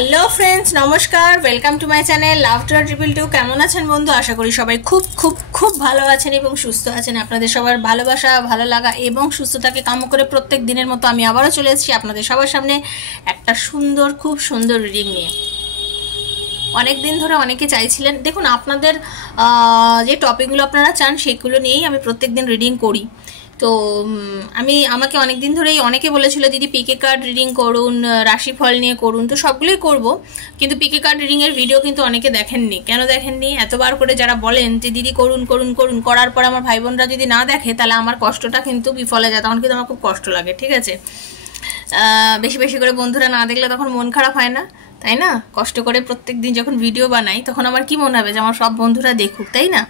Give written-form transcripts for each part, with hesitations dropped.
Hello friends, নমস্কার। Welcome to my channel love to triple two. কেমন আছেন বন্ধু? আশা করি সবাই খুব খুব খুব ভালো আছেন এবং সুস্থ আছেন। আপনাদের সবার ভালোবাসা, ভালো লাগা এবং সুস্থতাকে কাম্য করে প্রত্যেক দিনের মতো আমি আবারও চলে এসেছি আপনাদের সবার সামনে একটা সুন্দর, খুব সুন্দর রিডিং নিয়ে। অনেক দিন ধরে অনেকে চাইছিলেন, দেখুন আপনাদের যে টপিকগুলো আপনারা চান সেগুলো নিয়েই আমি প্রত্যেক দিন রিডিং করি। তো আমাকে অনেক দিন ধরেই অনেকে বলেছিল দিদি পিকে কার্ড রিডিং করুন, রাশিফল নিয়ে করুন। তো সবগুলোই করব, কিন্তু পিকে কার্ড রিডিংয়ের ভিডিও কিন্তু অনেকে দেখেননি। কেন দেখেননি? এতবার করে যারা বলেন যে দিদি করুন করুন করুন, করার পর আমার ভাই বোনরা যদি না দেখে তাহলে আমার কষ্টটা কিন্তু বিফলে যায়, তখন কিন্তু আমার খুব কষ্ট লাগে। ঠিক আছে, বেশি বেশি করে বন্ধুরা না দেখলে তখন মন খারাপ হয় না, তাই না? কষ্ট করে প্রত্যেক দিন যখন ভিডিও বানাই তখন আমার কি মনে হবে যে আমার সব বন্ধুরা দেখুক, তাই না?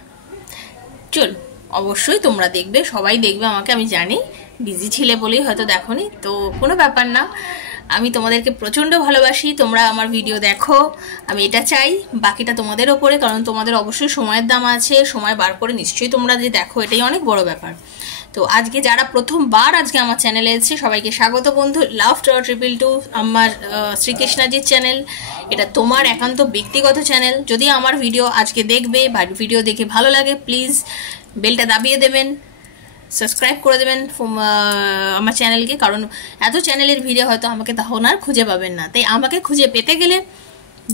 চল, অবশ্যই তোমরা দেখবে, সবাই দেখবে আমাকে, আমি জানি। বিজি ছিলে বলেই হয়তো দেখোনি, তো কোনো ব্যাপার না। আমি তোমাদেরকে প্রচণ্ড ভালোবাসি, তোমরা আমার ভিডিও দেখো, আমি এটা চাই। বাকিটা তোমাদের ওপরে, কারণ তোমাদের অবশ্যই সময়ের দাম আছে, সময় বার করে নিশ্চয়ই তোমরা যে দেখো, এটাই অনেক বড় ব্যাপার। তো আজকে যারা প্রথমবার আজকে আমার চ্যানেলে এসেছে সবাইকে স্বাগত বন্ধু। লাভ টু ট্রিপল টু আমার শ্রীকৃষ্ণাজির চ্যানেল, এটা তোমার একান্ত ব্যক্তিগত চ্যানেল। যদি আমার ভিডিও আজকে দেখবে বা ভিডিও দেখে ভালো লাগে, প্লিজ বেলটা দাবিয়ে দেবেন, সাবস্ক্রাইব করে দেবেন আমার চ্যানেলকে, কারণ এত চ্যানেলের ভিডিও হয়তো আমাকে তখন আর খুঁজে পাবেন না। তাই আমাকে খুঁজে পেতে গেলে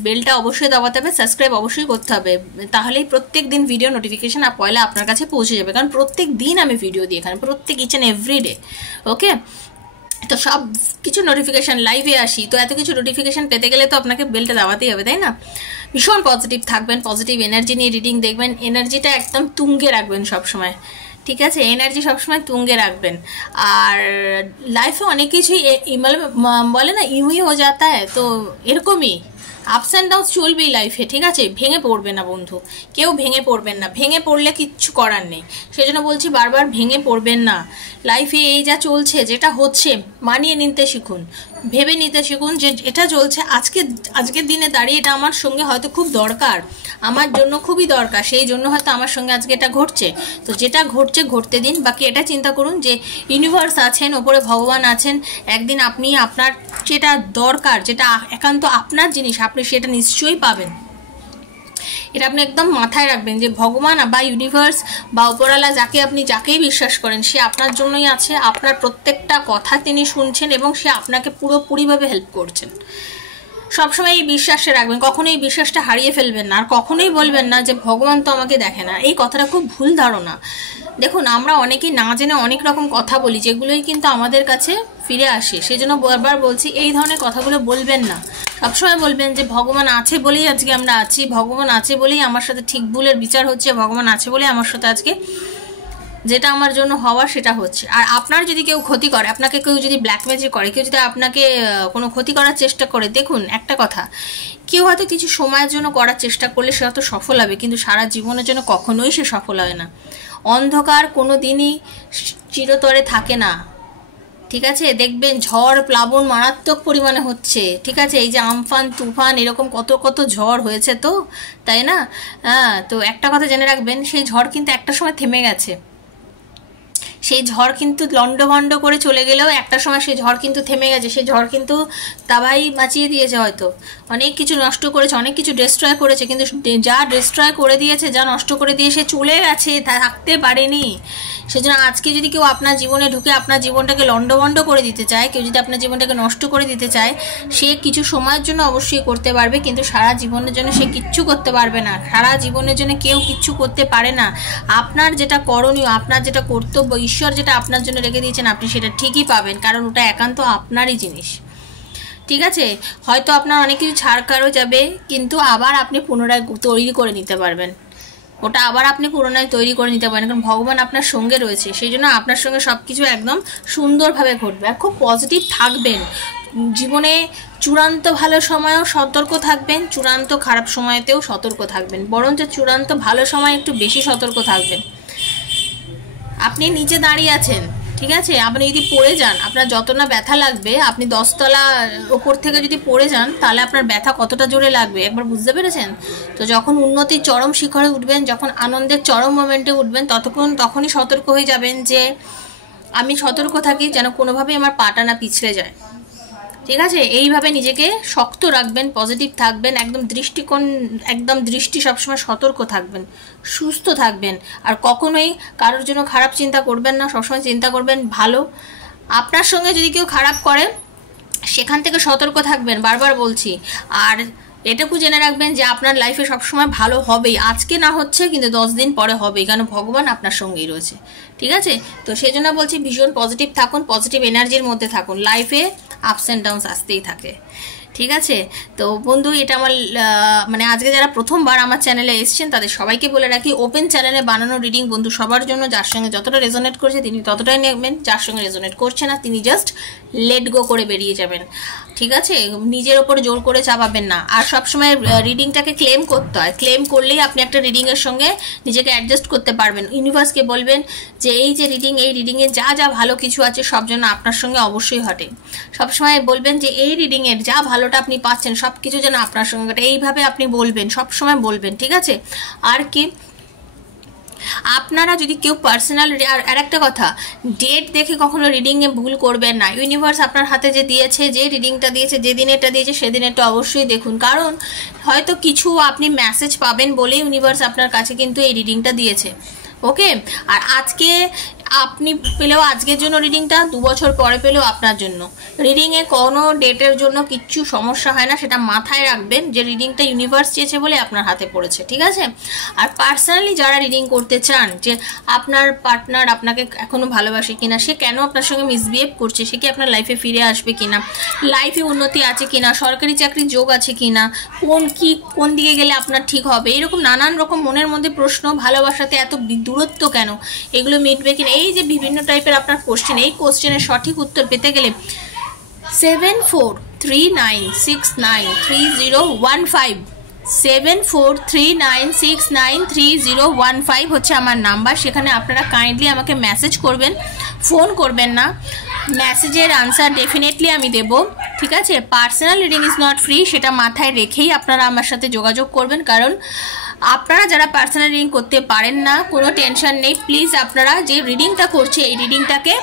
বেলটা অবশ্যই দাবাতে হবে, সাবস্ক্রাইব অবশ্যই করতে হবে, তাহলেই প্রত্যেক দিন ভিডিও নোটিফিকেশান পয়লা আপনার কাছে পৌঁছে যাবে। কারণ প্রত্যেক দিন আমি ভিডিও দিই এখানে, প্রত্যেক ইচ অ্যান্ড এভরিডে। ওকে, তো সব কিছু নোটিফিকেশান লাইভে আসি, তো এত কিছু নোটিফিকেশান পেতে গেলে তো আপনাকে বেলটা দাবাতেই হবে, তাই না? ভীষণ পজিটিভ থাকবেন, পজিটিভ এনার্জি নিয়ে রিডিং দেখবেন, এনার্জিটা একদম তুঙ্গে রাখবেন সবসময়। ঠিক আছে, এনার্জি সবসময় তুঙ্গে রাখবেন। আর লাইফে অনেক কিছুই বলে না ইউই হয়ে যাতা হ্যায়, তো এরকমই আপস অ্যান্ড ডাউনস চলবেই লাইফে। ঠিক আছে, ভেঙে পড়বে না বন্ধু, কেউ ভেঙে পড়বেন না। ভেঙে পড়লে কিচ্ছু করার নেই, সেজন্য বলছি বারবার ভেঙে পড়বেন না। লাইফে এই যা চলছে, যেটা হচ্ছে, মানিয়ে নিতে শিখুন, ভেবে নিতে শিখুন যে এটা চলছে আজকের দিনে দাঁড়িয়ে এটা আমার সঙ্গে হয়তো খুব দরকার, আমার জন্য খুবই দরকার, সেই জন্য হয়তো আমার সঙ্গে আজকে এটা ঘটছে। তো যেটা ঘটছে ঘটতে দিন, বাকি এটা চিন্তা করুন যে ইউনিভার্স আছেন, ওপরে ভগবান আছেন, একদিন আপনি আপনার যেটা দরকার, যেটা একান্ত আপনার জিনিস, আপনি সেটা নিশ্চয়ই পাবেন। এটা আপনি একদম মাথায় রাখবেন যে ভগবান বা ইউনিভার্স বা উপরওয়ালা যাকেই বিশ্বাস করেন, সে আপনার জন্যই আছে, আপনার প্রত্যেকটা কথা তিনি শুনছেন এবং সে আপনাকে পুরোপুরিভাবে হেল্প করছেন। সবসময় এই বিশ্বাসটা রাখবেন, কখনোই এই বিশ্বাসটা হারিয়ে ফেলবেন না। আর কখনোই বলবেন না যে ভগবান তো আমাকে দেখে না, এই কথাটা খুব ভুল ধারণা। দেখুন, আমরা অনেকেই না জেনে অনেক রকম কথা বলি, যেগুলোই কিন্তু আমাদের কাছে ফিরে আসে। সেই জন্য বারবার বলছি, এই ধরনের কথাগুলো বলবেন না। সবসময় বলবেন যে ভগবান আছে বলেই আজকে আমরা আছি, ভগবান আছে বলেই আমার সাথে ঠিক ভুলের বিচার হচ্ছে, ভগবান আছে বলেই আমার সাথে আজকে যেটা আমার জন্য হওয়ার সেটা হচ্ছে। আর আপনার যদি কেউ ক্ষতি করে, আপনাকে কেউ যদি ব্ল্যাক ম্যাজিক করে, কেউ যদি আপনাকে কোনো ক্ষতি করার চেষ্টা করে, দেখুন একটা কথা, কেউ হয়তো কিছু সময়ের জন্য করার চেষ্টা করলে সে হয়তো সফল হবে, কিন্তু সারা জীবনের জন্য কখনোই সে সফল হয় না। অন্ধকার কোনো দিনই চিরতরে থাকে না। ঠিক আছে, দেখবেন ঝড় প্লাবন মারাত্মক পরিমাণে হচ্ছে। ঠিক আছে, এই যে আমফান তুফান এরকম কত কত ঝড় হয়েছে, তো তাই না? হ্যাঁ, তো একটা কথা জেনে রাখবেন, সেই ঝড় কিন্তু একটা সময় থেমে গেছে। সেই ঝড় কিন্তু লন্ডভন্ড করে চলে গেলেও একটা সময় সেই ঝড় কিন্তু থেমে গেছে। সেই ঝড় কিন্তু তাবাই বাঁচিয়ে দিয়েছে, হয়তো অনেক কিছু নষ্ট করেছে, অনেক কিছু ডিস্ট্রয় করেছে, কিন্তু যা ডিস্ট্রয় করে দিয়েছে, যা নষ্ট করে দিয়ে সে চলে গেছে, থাকতে পারেনি। সেজন্য আজকে যদি কেউ আপনার জীবনে ঢুকে আপনার জীবনটাকে লন্ডভন্ড করে দিতে চায়, কেউ যদি আপনার জীবনটাকে নষ্ট করে দিতে চায়, সে কিছু সময়ের জন্য অবশ্যই করতে পারবে, কিন্তু সারা জীবনের জন্য সে কিচ্ছু করতে পারবে না। সারা জীবনের জন্য কেউ কিচ্ছু করতে পারে না। আপনার যেটা করণীয়, আপনার যেটা কর্তব্য, ঈশ্বর যেটা আপনার জন্য রেখে দিয়েছেন, আপনি সেটা ঠিকই পাবেন, কারণ ওটা একান্ত আপনারই জিনিস। ঠিক আছে, হয়তো আপনার অনেক কিছু ছাড়কারও যাবে, কিন্তু আবার আপনি পুনরায় তৈরি করে নিতে পারবেন, ওটা আবার আপনি পুনরায় তৈরি করে নিতে পারেন, কারণ ভগবান আপনার সঙ্গে রয়েছে। সেই জন্য আপনার সঙ্গে সব কিছু একদম সুন্দরভাবে ঘটবে। আর খুব পজিটিভ থাকবেন জীবনে, চূড়ান্ত ভালো সময়ও সতর্ক থাকবেন, চূড়ান্ত খারাপ সময়তেও সতর্ক থাকবেন, বরঞ্চ চূড়ান্ত ভালো সময় একটু বেশি সতর্ক থাকবেন। আপনি নিচে দাঁড়িয়ে আছেন, ঠিক আছে, আপনি যদি পড়ে যান, আপনার যত না ব্যথা লাগবে, আপনি 10 তলা ওপর থেকে যদি পড়ে যান, তাহলে আপনার ব্যথা কতটা জোরে লাগবে একবার বুঝতে পেরেছেন? তো যখন উন্নতির চরম শিখরে উঠবেন, যখন আনন্দের চরম মোমেন্টে উঠবেন, তখনই সতর্ক হয়ে যাবেন যে আমি সতর্ক থাকি যেন কোনোভাবেই আমার পাটা না পিছলে যায়। ঠিক আছে? এইভাবে নিজেকে শক্ত রাখবেন, পজিটিভ থাকবেন, একদম দৃষ্টি সবসময় সতর্ক থাকবেন, সুস্থ থাকবেন, আর কখনোই কারোর জন্য খারাপ চিন্তা করবেন না, সবসময় চিন্তা করবেন ভালো। আপনার সঙ্গে যদি কেউ খারাপ করে সেখান থেকে সতর্ক থাকবেন, বারবার বলছি। আর এটুকু জেনে রাখবেন যে আপনার লাইফে সবসময় ভালো হবেই, আজকে না হচ্ছে কিন্তু 10 দিন পরে হবেই, কারণ ভগবান আপনার সঙ্গেই রয়েছে। ঠিক আছে? তো সেই জন্য বলছি ভীষণ পজিটিভ থাকুন, পজিটিভ এনার্জির মধ্যে থাকুন। লাইফে আপস অ্যান্ড ডাউনস আসতেই থাকে। ঠিক আছে? তো বন্ধু, এটা আমার মানে আজকে যারা প্রথমবার আমার চ্যানেলে এসেছেন তাদের সবাইকে বলে রাখি, ওপেন চ্যানেলে বানানো রিডিং বন্ধু সবার জন্য। যার সঙ্গে যতটা রেজোনেট করছে তিনি ততটাই নেবেন, যার সঙ্গে রেজোনেট করছে না তিনি জাস্ট লেট গো করে বেরিয়ে যাবেন। ঠিক আছে? নিজের ওপর জোর করে চাপাবেন না। আর সবসময় রিডিংটাকে ক্লেম করতে হয়, ক্লেম করলেই আপনি একটা রিডিংয়ের সঙ্গে নিজেকে অ্যাডজাস্ট করতে পারবেন। ইউনিভার্সকে বলবেন যে এই যে রিডিং, এই রিডিংয়ে যা যা ভালো কিছু আছে সব যেন আপনার সঙ্গে অবশ্যই ঘটে। সবসময় বলবেন যে এই রিডিংয়ের যা ভালোটা আপনি পাচ্ছেন সব কিছু যেন আপনার সঙ্গে ঘটে, এইভাবে আপনি বলবেন, সবসময় বলবেন। ঠিক আছে? আর কি, আপনারা যদি কেউ পার্সোনাল, আর একটা কথা, ডেট দেখে কখনো রিডিংয়ে ভুল করবেন না। ইউনিভার্স আপনার হাতে যে দিয়েছে, যে রিডিংটা দিয়েছে, যে দিনেরটা দিয়েছে সেদিনেরটা অবশ্যই দেখুন, কারণ হয়তো কিছু আপনি মেসেজ পাবেন বলেই ইউনিভার্স আপনার কাছে কিন্তু এই রিডিংটা দিয়েছে। ওকে? আর আজকে আপনি পেলেও আজকের জন্য রিডিংটা, 2 বছর পরে পেলেও আপনার জন্য। রিডিংয়ে কোনো ডেটের জন্য কিচ্ছু সমস্যা হয় না, সেটা মাথায় রাখবেন যে রিডিংটা ইউনিভার্স চেয়েছে বলে আপনার হাতে পড়েছে। ঠিক আছে? আর পার্সোনালি যারা রিডিং করতে চান যে আপনার পার্টনার আপনাকে এখনও ভালোবাসে কিনা, সে কেন আপনার সঙ্গে মিসবিহেভ করছে, সে কি আপনার লাইফে ফিরে আসবে কিনা, লাইফে উন্নতি আছে কিনা, সরকারি চাকরির যোগ আছে কিনা, কোন দিকে গেলে আপনার ঠিক হবে, এরকম নানান রকম মনের মধ্যে প্রশ্ন, ভালোবাসাতে এত দূরত্ব কেন, এগুলো মিটবে কিনা, এই যে বিভিন্ন টাইপের আপনার কোশ্চেন, এই কোশ্চেনের সঠিক উত্তর পেতে গেলে 7439693015 7439693015 হচ্ছে আমার নাম্বার। সেখানে আপনারা কাইন্ডলি আমাকে মেসেজ করবেন, ফোন করবেন না। মেসেজের আনসার ডেফিনেটলি আমি দেব। ঠিক আছে? Personal reading is not free, সেটা মাথায় রেখেই আপনারা আমার সাথে যোগাযোগ করবেন। কারণ আপনারা যারা পার্সোনাল রিডিং করতে পারেন না, কোনো টেনশন নেই, প্লিজ আপনারা যে রিডিংটা করছে এই রিডিংটাকে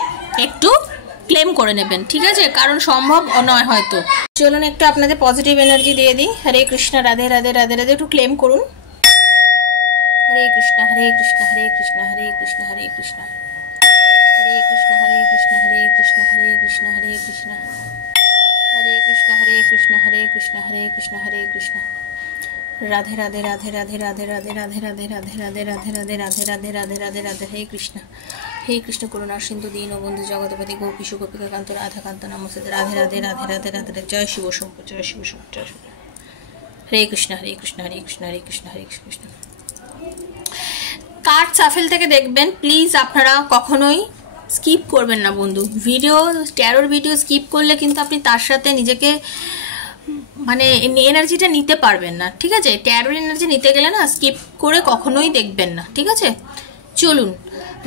একটু ক্লেম করে নেবেন। ঠিক আছে? কারণ সম্ভব নয় হয়তো। চলুন একটু আপনাদের পজিটিভ এনার্জি দিয়ে দিই। হরে কৃষ্ণ, রাধে রাধে রাধে রাধে। একটু ক্লেম করুন। হরে কৃষ্ণ, হরে কৃষ্ণ, হরে কৃষ্ণ, হরে কৃষ্ণ, হরে কৃষ্ণ, হরে কৃষ্ণ, হরে কৃষ্ণ, হরে কৃষ্ণ, হরে কৃষ্ণ, হরে কৃষ্ণ, হরে কৃষ্ণ, হরে কৃষ্ণ, হরে কৃষ্ণ, হরে কৃষ্ণ, হরে কৃষ্ণ। রাধে রাধে রাধে রাধে রাধে রাধে রাধে রাধে রাধে রাধে রাধে রাধে রাধে রাধে রাধে রাধে রাধে। হরে কৃষ্ণ, হে কৃষ্ণ করুণার সিন্ধু দীনবন্ধু জগৎপতি গোপীশু গোপিকাকান্ত রাধাকান্ত নমস্তে। রাধে রাধে রাধে রাধে রাধে রাধে। জয় শিব শম্ভু, জয় শিব শম্ভু, জয় শিব। হরে কৃষ্ণ, হরে কৃষ্ণ, হরে কৃষ্ণ, হরে কৃষ্ণ, হরে কৃষ্ণ। কার্ড সাফেল থেকে দেখবেন, প্লিজ আপনারা কখনোই স্কিপ করবেন না বন্ধু। ট্যারোর ভিডিও স্কিপ করলে কিন্তু আপনি তার সাথে নিজেকে মানে এনার্জিটা নিতে পারবেন না। ঠিক আছে? ট্যারোর এনার্জি নিতে গেলে না স্কিপ করে কখনোই দেখবেন না। ঠিক আছে? চলুন,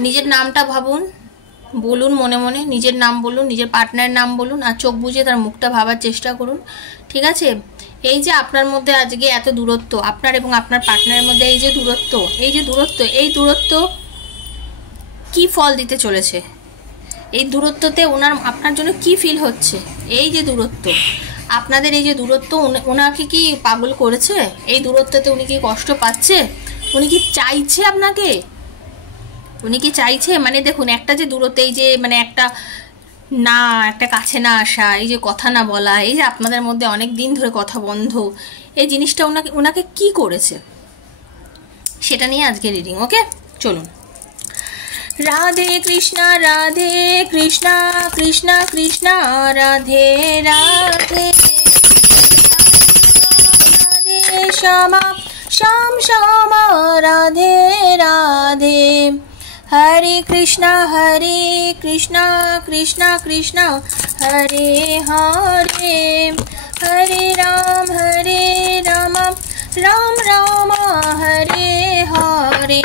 নিজের নামটা ভাবুন, বলুন মনে মনে, নিজের নাম বলুন, নিজের পার্টনারের নাম বলুন, আর চোখ বুজে তার মুখটা ভাবার চেষ্টা করুন। ঠিক আছে? এই যে আপনার মধ্যে আজকে এত দূরত্ব, আপনার এবং আপনার পার্টনারের মধ্যে এই যে দূরত্ব কি ফল দিতে চলেছে, এই দূরত্বতে আপনার জন্য কি ফিল হচ্ছে, এই যে দূরত্ব, আপনাদের এই যে দূরত্ব ওনাকে কি পাগল করেছে, এই দূরত্বতে উনি কি কষ্ট পাচ্ছে, উনি কি চাইছে আপনাকে, উনি কি চাইছে, মানে দেখুন একটা যে দূরত্ব, এই যে মানে একটা কাছে না আসা, এই যে কথা না বলা, এই যে আপনাদের মধ্যে অনেক দিন ধরে কথা বন্ধ, এই জিনিসটা ওনাকে কি করেছে সেটা নিয়ে আজকে রিডিং। ওকে? চলুন। Radhe Krishna, Radhe Krishna, Krishna Krishna Radhe Radhe, Radhe Shyama, Shyam Shyama Radhe Radhe. Hare Krishna, Krishna Krishna Hare Hare, Hare Ram, Ram Ram Hare Hare.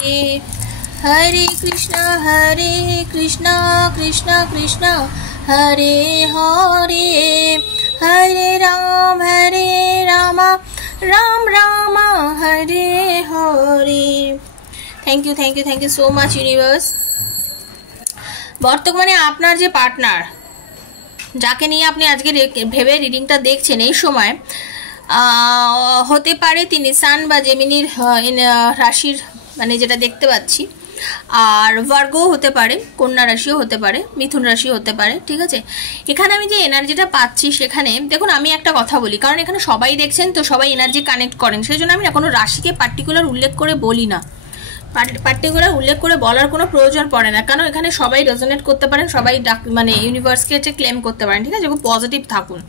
Hare Krishna, Krishna Krishna Hare Hare, Hare Ram, Ram Ram Hare Hare. Thank you so much universe. বর্তমানে আপনার যে পার্টনার, যাকে নিয়ে আপনি আজকে ভেবে রিডিংটা দেখছেন, এই সময় হতে পারে তিনি সান বা জেমিনির রাশির, মানে যেটা দেখতে পাচ্ছি, আর ভার্গো হতে পারে, কন্যা রাশিও হতে পারে, মিথুন রাশিও হতে পারে। ঠিক আছে, এখানে আমি যে এনার্জিটা পাচ্ছি সেখানে দেখুন, আমি একটা কথা বলি, কারণ এখানে সবাই দেখছেন তো সবাই এনার্জি কানেক্ট করেন, সেই জন্য আমি না কোনো রাশিকে পার্টিকুলার উল্লেখ করে বলি না, পার্টিকুলার উল্লেখ করে বলার কোনো প্রয়োজন পড়ে না, কারণ এখানে সবাই রেজোনেট করতে পারেন, সবাই মানে ইউনিভার্সকে এটা ক্লেম করতে পারেন। ঠিক আছে, খুব পজিটিভ থাকুন,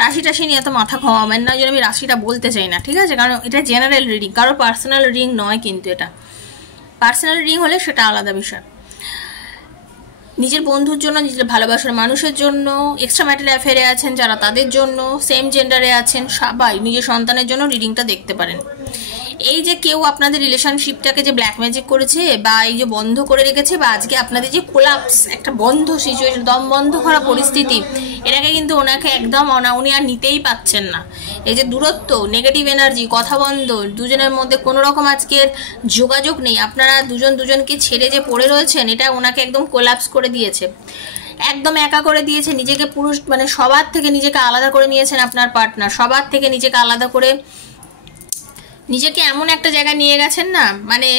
রাশি টাশি নিয়ে এত মাথা খাওয়াবেন না, জন্য আমি রাশিটা বলতে চাই না। ঠিক আছে, কারণ এটা জেনারেল রিডিং, কারো পার্সোনাল রিডিং নয়, কিন্তু এটা পার্সোনাল রিডিং হলে সেটা আলাদা বিষয়। নিজের বন্ধুর জন্য, নিজের ভালোবাসার মানুষের জন্য, এক্সট্রা ম্যারিটাল অ্যাফেয়ারে আছেন যারা, তাদের জন্য, সেম জেন্ডারে আছেন সবাই নিজের সন্তানের জন্য রিডিংটা দেখতে পারেন। এই যে কেউ আপনাদের রিলেশনশিপটাকে যে ব্ল্যাক ম্যাজিক করেছে বা এই যে বন্ধ করে রেখেছে, বা আজকে আপনাদের যে কোলাপস, একটা বন্ধ সিচুয়েশন, দম বন্ধ করা পরিস্থিতি, এটাকে কিন্তু ওনাকে একদম উনি আর নিতেই পাচ্ছেন না। এই যে দূরত্ব, নেগেটিভ এনার্জি, কথা বন্ধ, দুজনের মধ্যে কোনো রকম আজকের যোগাযোগ নেই, আপনারা দুজন দুজনকে ছেড়ে যে পড়ে রয়েছেন, এটা ওনাকে একদম কোলাপস করে দিয়েছে, একদম একা করে দিয়েছে। নিজেকে পুরুষ মানে সবার থেকে নিজেকে আলাদা করে নিয়েছেন আপনার পার্টনার, সবার থেকে নিজেকে আলাদা করে নিজেকে এমন একটা জায়গায় নিয়ে গেছেন না, মানে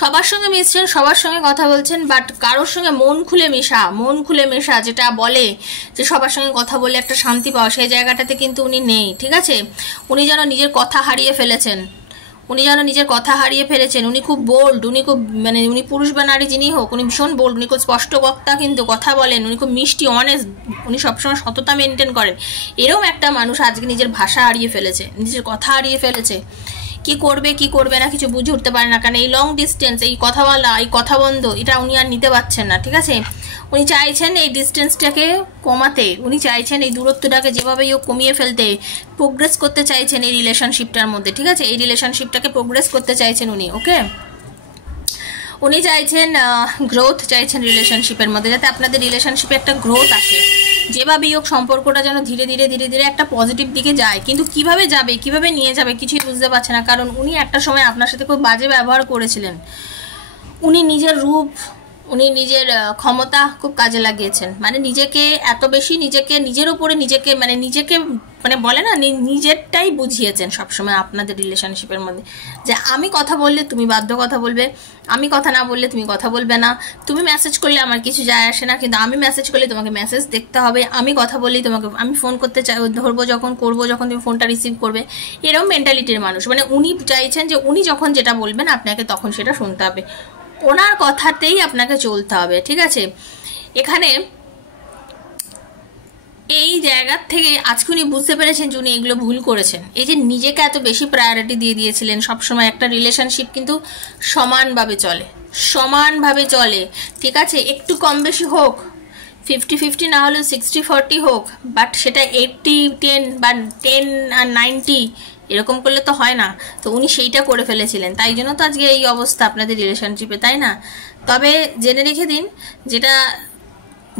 সবার সঙ্গে মিশছেন, সবার সঙ্গে কথা বলছেন, বাট কারোর সঙ্গে মন খুলে মেশা যেটা বলে যে সবার সঙ্গে কথা বলে একটা শান্তি পাওয়া, সেই জায়গাটাতে কিন্তু উনি নেই। ঠিক আছে, উনি যেন নিজের কথা হারিয়ে ফেলেছেন, উনি খুব বোল্ড, উনি খুব মানে উনি পুরুষ বা নারী যিনি হোক, উনি ভীষণ বোল্ড, উনি খুব স্পষ্ট বক্তা, কিন্তু কথা বলেন, উনি খুব মিষ্টি, অনেস্ট, উনি সবসময় সততা মেনটেন করেন। এরকম একটা মানুষ আজকে নিজের ভাষা হারিয়ে ফেলেছে, নিজের কথা হারিয়ে ফেলেছে, কি করবে না কিছু বুঝে উঠতে পারে না, কারণ এই লং ডিস্টেন্স, এই কথা বলা, এই কথা বন্ধ, এটা উনি আর নিতে পারছেন না। ঠিক আছে, উনি চাইছেন এই ডিস্টেন্সটাকে কমাতে, উনি চাইছেন এই দূরত্বটাকে যেভাবেই হোক কমিয়ে ফেলতে, প্রোগ্রেস করতে চাইছেন এই রিলেশনশিপটার মধ্যে। ঠিক আছে, এই রিলেশনশিপটাকে প্রোগ্রেস করতে চাইছেন উনি। ওকে, উনি চাইছেন গ্রোথ চাইছেন রিলেশনশিপের মধ্যে, যাতে আপনাদের রিলেশনশিপে একটা গ্রোথ আসে, যেভাবেই হোক সম্পর্কটা যেন ধীরে ধীরে একটা পজিটিভ দিকে যায়, কিন্তু কিভাবে যাবে, কিভাবে নিয়ে যাবে কিছুই বুঝতে পারছে না, কারণ উনি একটা সময় আপনার সাথে খুব বাজে ব্যবহার করেছিলেন। উনি নিজের রূপ, উনি নিজের ক্ষমতা খুব কাজে লাগিয়েছেন, মানে নিজেকে এত বেশি নিজের উপরে নিজেকে মানে বলে না, নিজেরটাই বুঝিয়েছেন সবসময় আপনাদের রিলেশনশিপের মধ্যে, যে আমি কথা বললে তুমি বাধ্য কথা বলবে, আমি কথা না বললে তুমি কথা বলবে না, তুমি মেসেজ করলে আমার কিছু যায় আসে না, কিন্তু আমি মেসেজ করলে তোমাকে মেসেজ দেখতে হবে, আমি কথা বললেই তোমাকে, আমি ফোন করতে ধরবো যখন তুমি ফোনটা রিসিভ করবে, এরকম মেন্টালিটির মানুষ। মানে উনি চাইছেন যে উনি যখন যেটা বলবেন আপনাকে তখন সেটা শুনতে হবে, ওনার কথাতেই আপনাকে চলতে হবে। ঠিক আছে, এখানে এই জায়গার থেকে আজকে উনি বুঝতে পেরেছেন যে উনি এগুলো ভুল করেছেন। এই যে নিজেকে এত বেশি প্রায়োরিটি দিয়ে দিয়েছিলেন, সবসময় একটা রিলেশনশিপ কিন্তু সমানভাবে চলে। ঠিক আছে, একটু কম বেশি হোক, 50-50 না হলেও 60-40 হোক, বাট সেটা 80-10 বা 10 আর 90 এরকম করলে তো হয় না। তো উনি সেইটা করে ফেলেছিলেন, তাই জন্য তো আজকে এই অবস্থা আপনাদের রিলেশনশিপে, তাই না? তবে জেনে রেখে দিন, যেটা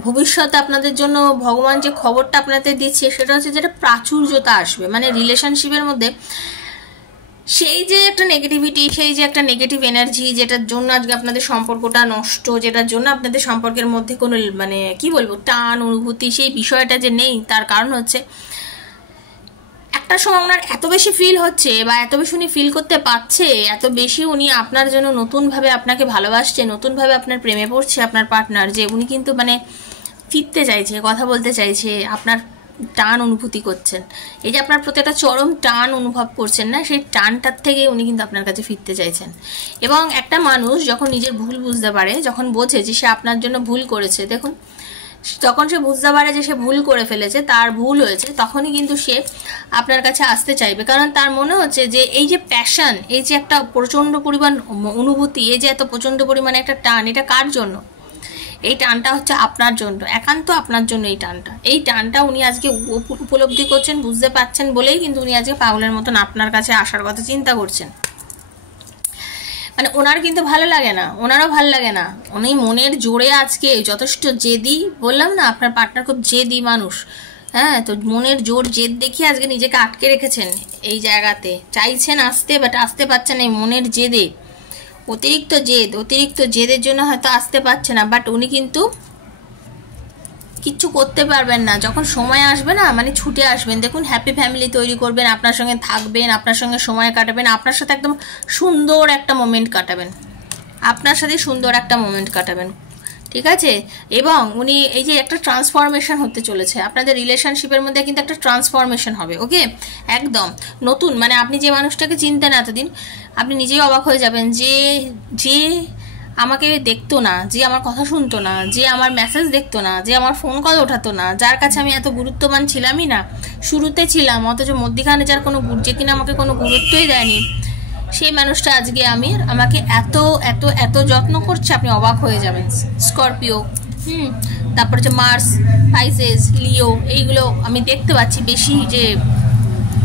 ভবিষ্যতে আপনাদের জন্য ভগবান যে খবরটা আপনাদের দিচ্ছে সেটা হচ্ছে যেটা প্রাচুর্যতা আসবে, মানে রিলেশনশিপের মধ্যে সেই যে একটা নেগেটিভিটি, সেই যে একটা নেগেটিভ এনার্জি, যেটার জন্য আজকে আপনাদের সম্পর্কটা নষ্ট, যেটার জন্য আপনাদের সম্পর্কের মধ্যে কোনো মানে কি বলবো টান অনুভূতি, সেই বিষয়টা যে নেই, তার কারণ হচ্ছে একটা সময় ওনার এত বেশি ফিল হচ্ছে বা এত বেশি উনি ফিল করতে পারছে, এত বেশি উনি আপনার জন্য নতুনভাবে আপনাকে ভালোবাসছে, নতুনভাবে আপনার প্রেমে পড়ছে আপনার পার্টনার, যে উনি কিন্তু মানে ফিরতে চাইছে, কথা বলতে চাইছে, আপনার টান অনুভূতি করছেন, এই যে আপনার প্রতি একটা চরম টান অনুভব করছেন না, সেই টানটার থেকে উনি কিন্তু আপনার কাছে ফিরতে চাইছেন। এবং একটা মানুষ যখন নিজের ভুল বুঝতে পারে, যখন বোঝে যে সে আপনার জন্য ভুল করেছে, দেখুন যখন সে বুঝতে পারে যে সে ভুল করে ফেলেছে, তার ভুল হয়েছে, তখনই কিন্তু সে আপনার কাছে আসতে চাইবে, কারণ তার মনে হচ্ছে যে এই যে প্যাশন, এই যে একটা প্রচণ্ড পরিমাণ অনুভূতি, এই যে এত প্রচণ্ড পরিমাণে একটা টান, এটা কার জন্য? এই টানটা হচ্ছে আপনার জন্য, একান্ত আপনার জন্য এই টানটা উনি আজকে উপলব্ধি করছেন, বুঝতে পারছেন বলেই কিন্তু উনি আজকে পাগলের মতন আপনার কাছে আসার কথা চিন্তা করছেন। মানে ওনার কিন্তু ভালো লাগে না, ওনারও ভালো লাগে না, উনি মনের জোরে আজকে যথেষ্ট জেদি, বললাম না আপনার পার্টনার খুব জেদি মানুষ, হ্যাঁ, তো মনের জোর জেদ দেখিয়ে আজকে নিজেকে আটকে রেখেছেন এই জায়গাতে, চাইছেন আসতে বাট আসতে পারছেন এই মনের জেদে, অতিরিক্ত জেদের জন্য হয়তো আসতে পারছে না, বাট উনি কিন্তু কিচ্ছু করতে পারবেন না। যখন সময় আসবে না মানে ছুটে আসবেন, দেখুন হ্যাপি ফ্যামিলি তৈরি করবেন, আপনার সঙ্গে থাকবেন, আপনার সঙ্গে সময় কাটাবেন, আপনার সাথে একদম সুন্দর একটা মোমেন্ট কাটাবেন, আপনার সাথে সুন্দর একটা মোমেন্ট কাটাবেন, ঠিক আছে। এবং উনি এই যে একটা ট্রান্সফরমেশন হতে চলেছে আপনাদের রিলেশনশিপের মধ্যে, কিন্তু একটা ট্রান্সফরমেশন হবে, ওকে। একদম নতুন, মানে আপনি যে মানুষটাকে চিনতেন এতদিন, আপনি নিজেই অবাক হয়ে যাবেন যে যে আমাকে দেখতো না, যে আমার কথা শুনতো না, যে আমার মেসেজ দেখতো না, যে আমার ফোন কল ওঠাতো না, যার কাছে আমি এত গুরুত্ববান ছিলামই না, শুরুতে ছিলাম, অথচ মধ্যিখানে যার কোনো যে কিনা আমাকে কোনো গুরুত্বই দেয়নি, সেই মানুষটা আজকে আমাকে এত এত এত যত্ন করছে, আপনি অবাক হয়ে যাবেন। স্করপিও, তারপর হচ্ছে মার্স, পাইসেস, লিও, এইগুলো আমি দেখতে পাচ্ছি, বেশি যে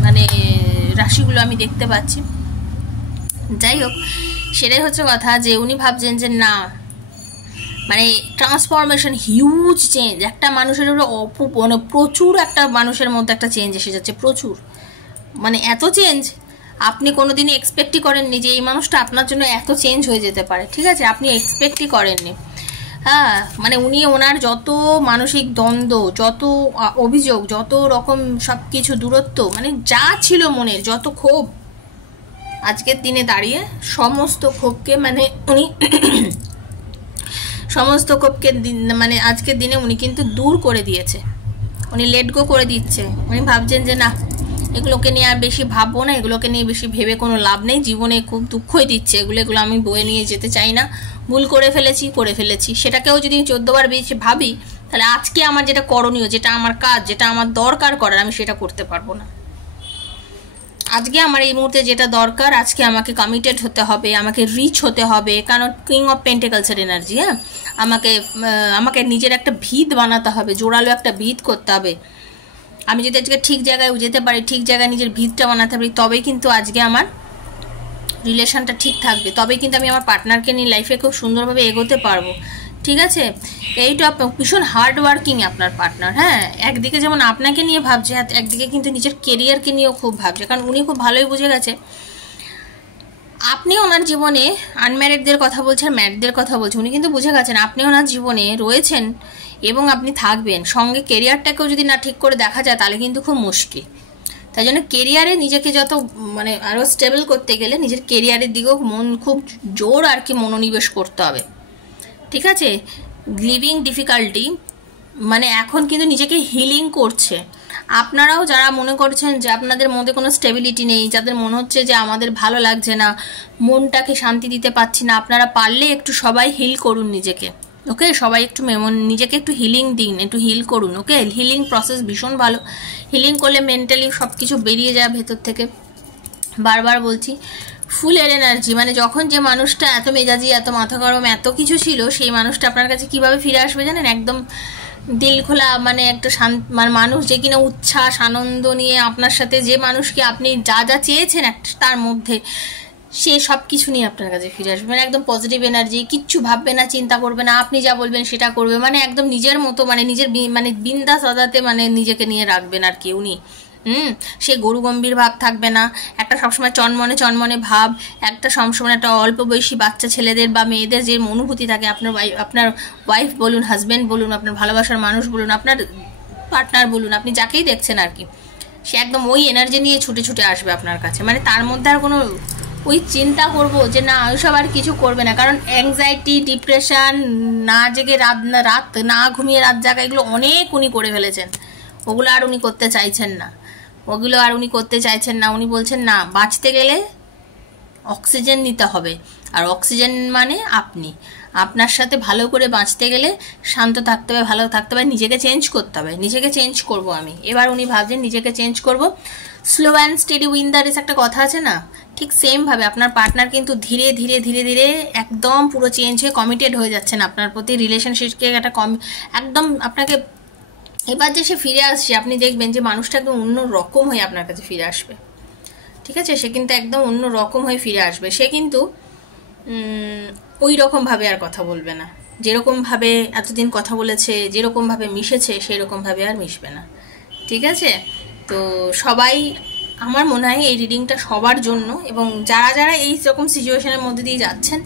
মানে রাশিগুলো আমি দেখতে পাচ্ছি। যাই হোক, সেটাই হচ্ছে কথা যে উনি ভাবছেন যে না, মানে ট্রান্সফরমেশন, হিউজ চেঞ্জ, একটা মানুষের মানে প্রচুর, একটা মানুষের মধ্যে একটা চেঞ্জ এসে যাচ্ছে, প্রচুর, মানে এত চেঞ্জ আপনি কোনোদিনই এক্সপেক্টই করেননি যে এই মানুষটা আপনার জন্য এত চেঞ্জ হয়ে যেতে পারে, ঠিক আছে, আপনি এক্সপেক্টই করেননি। হ্যাঁ, মানে উনি ওনার যত মানসিক দ্বন্দ্ব, যত অভিযোগ, যত রকম সব কিছু দূরত্ব, মানে যা ছিল মনের, যত ক্ষোভ, আজকের দিনে দাঁড়িয়ে সমস্ত ক্ষোভকে মানে উনি সমস্ত ক্ষোভকে মানে আজকের দিনে উনি কিন্তু দূর করে দিয়েছে, উনি লেট গো করে দিচ্ছে। উনি ভাবছেন যে না, এগুলোকে নিয়ে আর বেশি ভাববো না, এগুলোকে নিয়ে বেশি ভেবে কোনো লাভ নেই, জীবনে খুব দুঃখই দিচ্ছে এগুলো আমি বয়ে নিয়ে যেতে চাই না, ভুল করে ফেলেছি, সেটাকেও যদি 14 বার বেশি ভাবি, তাহলে আজকে আমার যেটা করণীয়, যেটা আমার কাজ, যেটা আমার দরকার করার, আমি সেটা করতে পারবো না। আজকে আমার এই মুহূর্তে যেটা দরকার, আজকে আমাকে কমিটেড হতে হবে, আমাকে রিচ হতে হবে, কারণ কিং অফ পেন্টিকলসের এনার্জি, হ্যাঁ, আমাকে নিজের একটা ভিত বানাতে হবে, জোরালো একটা ভিত করতে হবে। আমি যদি আজকে ঠিক জায়গায় যেতে পারি, ঠিক জায়গায় নিজের ভিতটা বানাতে পারি, তবেই কিন্তু আজকে আমার রিলেশনটা ঠিক থাকবে, তবেই কিন্তু আমি আমার পার্টনারকে নিয়ে লাইফে খুব সুন্দরভাবে এগোতে পারবো, ঠিক আছে। এইটা ভীষণ হার্ড ওয়ার্কিং আপনার পার্টনার, হ্যাঁ, একদিকে যেমন আপনাকে নিয়ে ভাবছে, একদিকে কিন্তু নিজের কেরিয়ারকে নিয়েও খুব ভাবছে, কারণ উনি খুব ভালোই বুঝে গেছে আপনি ওনার জীবনে আনম্যারিডদের কথা বলছেন, ম্যারিডদের কথা বলছেন, উনি কিন্তু বুঝে গেছেন আপনি ওনার জীবনে রয়েছেন এবং আপনি থাকবেন, সঙ্গে কেরিয়ারটাকেও যদি না ঠিক করে দেখা যায় তাহলে কিন্তু খুব মুশকিল। তাই জন্য কেরিয়ারে নিজেকে যত মানে আরও স্টেবল করতে গেলে নিজের কেরিয়ারের দিকেও খুব জোর আর কি মনোনিবেশ করতে হবে, ঠিক আছে। লিভিং ডিফিকাল্টি, মানে এখন কিন্তু নিজেকে হিলিং করছে। আপনারাও যারা মনে করছেন যে আপনাদের মধ্যে কোনো স্টেবিলিটি নেই, যাদের মনে হচ্ছে যে আমাদের ভালো লাগছে না, মনটাকে শান্তি দিতে পারছি না, আপনারা পারলে একটু সবাই হিল করুন নিজেকে, ওকে, সবাই একটু নিজেকে একটু হিলিং দিন, একটু হিল করুন, ওকে। হিলিং প্রসেস ভীষণ ভালো, হিলিং করলে মেন্টালি সব কিছু বেরিয়ে যায় ভেতর থেকে। বারবার বলছি, ফুলের এনার্জি, মানে যখন যে মানুষটা এত মেজাজি, এত মাথা গরম, এত কিছু ছিল, সেই মানুষটা আপনার কাছে কিভাবে ফিরে আসবে জানেন, একদম দিল খোলা, মানে একটা মানে মানুষ যে কিনা উচ্ছ্বাস আনন্দ নিয়ে আপনার সাথে, যে মানুষকে আপনি যা যা চেয়েছেন তার মধ্যে, সে সব কিছু নিয়ে আপনার কাছে ফিরে আসবে, মানে একদম পজিটিভ এনার্জি, কিচ্ছু ভাববে না, চিন্তা করবে না, আপনি যা বলবেন সেটা করবে, মানে একদম নিজের মতো, মানে নিজের মানে বিন্দাস আদাতে মানে নিজেকে নিয়ে রাখবেন আর কি উনি। সে গরু গম্ভীর ভাব থাকবে না, একটা সবসময় চনমনে ভাব, একটা সবসময় একটা অল্প বয়সী বাচ্চা ছেলেদের বা মেয়েদের যে অনুভূতি থাকে, আপনার ওয়াইফ বলুন, হাজব্যান্ড বলুন, আপনার ভালোবাসার মানুষ বলুন, আপনার পার্টনার বলুন, আপনি যাকেই দেখছেন আর কি, সে একদম ওই এনার্জি নিয়ে ছুটে আসবে আপনার কাছে, মানে তার মধ্যে আর কোনো ওই চিন্তা করবো যে না ওইসব আর কিছু করবে না, কারণ অ্যাংজাইটি, ডিপ্রেশন, না জেগে রাত না ঘুমিয়ে রাত জাগা, এগুলো অনেক উনি করে ফেলেছেন, ওগুলো আর উনি করতে চাইছেন না, উনি বলছেন না, বাঁচতে গেলে অক্সিজেন নিতে হবে, আর অক্সিজেন মানে আপনার সাথে ভালো করে বাঁচতে গেলে শান্ত থাকতে হবে, ভালো থাকতে হবে, নিজেকে চেঞ্জ করতে হবে, নিজেকে চেঞ্জ করব আমি এবার। উনি ভাবছেন নিজেকে চেঞ্জ করব, slow and steady win the race একটা কথা আছে না, ঠিক সেম ভাবে আপনার পার্টনার কিন্তু ধীরে ধীরে একদম পুরো চেঞ্জ হয়ে কমিটেড হয়ে যাচ্ছেন আপনার প্রতি, রিলেশনশিপকে একটা একদম আপনাকে এবার যে সে ফিরে আসছে, আপনি দেখবেন যে মানুষটা একদম অন্য রকম হয়ে আপনার কাছে ফিরে আসবে, ঠিক আছে, সে কিন্তু একদম অন্য রকম হয়ে ফিরে আসবে, সে কিন্তু ওই রকমভাবে আর কথা বলবে না, যেরকমভাবে এতদিন কথা বলেছে, যেরকমভাবে মিশেছে সেরকমভাবে আর মিশবে না, ঠিক আছে। তো সবাই, আমার মনে হয় এই রিডিংটা সবার জন্য, এবং যারা এই রকম সিচুয়েশনের মধ্যে দিয়ে যাচ্ছেন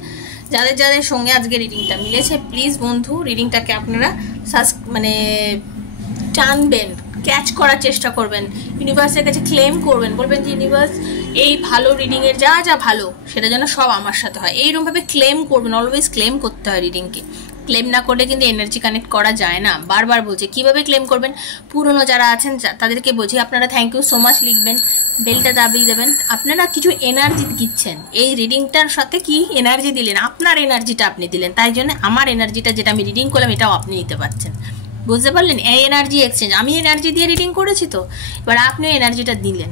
যাদের যাদের সঙ্গে আজকে রিডিংটা মিলেছে প্লিজ বন্ধু রিডিংটাকে আপনারা মানে টানবেন, ক্যাচ করার চেষ্টা করবেন, ইউনিভার্সের কাছে ক্লেম করবেন, বলবেন যে ইউনিভার্স এই ভালো রিডিংয়ের যা যা ভালো সেটা যেন সব আমার সাথে হয়, এইরকমভাবে ক্লেম করবেন। অলওয়েজ ক্লেম করতে হয় রিডিংকে, ক্লেম না করলে কিন্তু এনার্জি কানেক্ট করা যায় না। বারবার বলছে কিভাবে ক্লেম করবেন, পুরনো যারা আছেন তাদেরকে বলছি আপনারা থ্যাংক ইউ সো মাচ লিখবেন, বেলটা দাবিয়ে দেবেন। আপনারা কিছু এনার্জি দিচ্ছেন, এই রিডিংটার সাথে কি এনার্জি দিলেন, আপনার এনার্জিটা আপনি দিলেন, তাই জন্য আমার এনার্জিটা যেটা আমি রিডিং করলাম এটাও আপনি নিতে পারছেন। বুঝতে পারলেন? এই এনার্জি এক্সচেঞ্জ, আমি এনার্জি দিয়ে রিডিং করেছি তো এবার আপনিও এনার্জিটা দিলেন।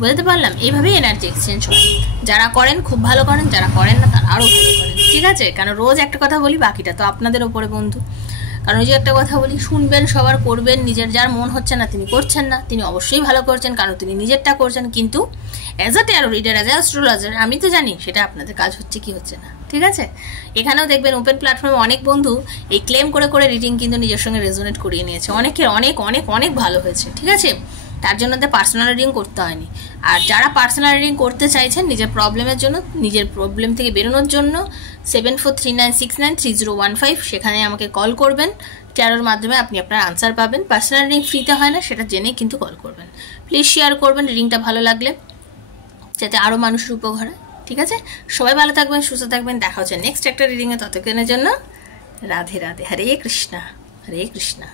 বুঝতে পারলাম? এইভাবেই এনার্জি এক্সচেঞ্জ হয়। যারা করেন খুব ভালো করেন, যারা করেন না তারা আরও ভালো করেন, ঠিক আছে? কারণ রোজ একটা কথা বলি, বাকিটা তো আপনাদের ওপরে বন্ধু। কারণ ওই যে একটা কথা বলি, শুনবেন সবার, করবেন, নিজের যার মন হচ্ছে না তিনি করছেন না, তিনি অবশ্যই ভালো করছেন কারণ তিনি নিজেরটা করছেন। কিন্তু as a taro reader, as a astrologer আমি তো জানি সেটা আপনাদের কাজ হচ্ছে কি হচ্ছে না, ঠিক আছে? এখানেও দেখবেন ওপেন প্ল্যাটফর্মে অনেক বন্ধু এই ক্লেম করে করে রিডিং কিন্তু নিজের সঙ্গে রেজোনেট করিয়ে নিয়েছে, অনেকের অনেক অনেক অনেক ভালো হয়েছে, ঠিক আছে? তার জন্য পার্সোনাল রিডিং করতে হয়নি। আর যারা পার্সোনাল রিডিং করতে চাইছেন নিজের প্রবলেমের জন্য, নিজের প্রবলেম থেকে বেরোনোর জন্য 7439693015 সেখানে আমাকে কল করবেন। ট্যারোর মাধ্যমে আপনি আপনার আনসার পাবেন। পার্সোনাল রিডিং ফ্রিতে হয় না, সেটা জেনেই কিন্তু কল করবেন। প্লিজ শেয়ার করবেন রিডিংটা ভালো লাগলে, যাতে আরও মানুষের উপকার হয়, ঠিক আছে? সবাই ভালো থাকবেন, সুস্থ থাকবেন। দেখা হচ্ছে নেক্সট একটা রিডিংয়ে, ততক্ষণের জন্য রাধে রাধে, হরে কৃষ্ণা, হরে কৃষ্ণা।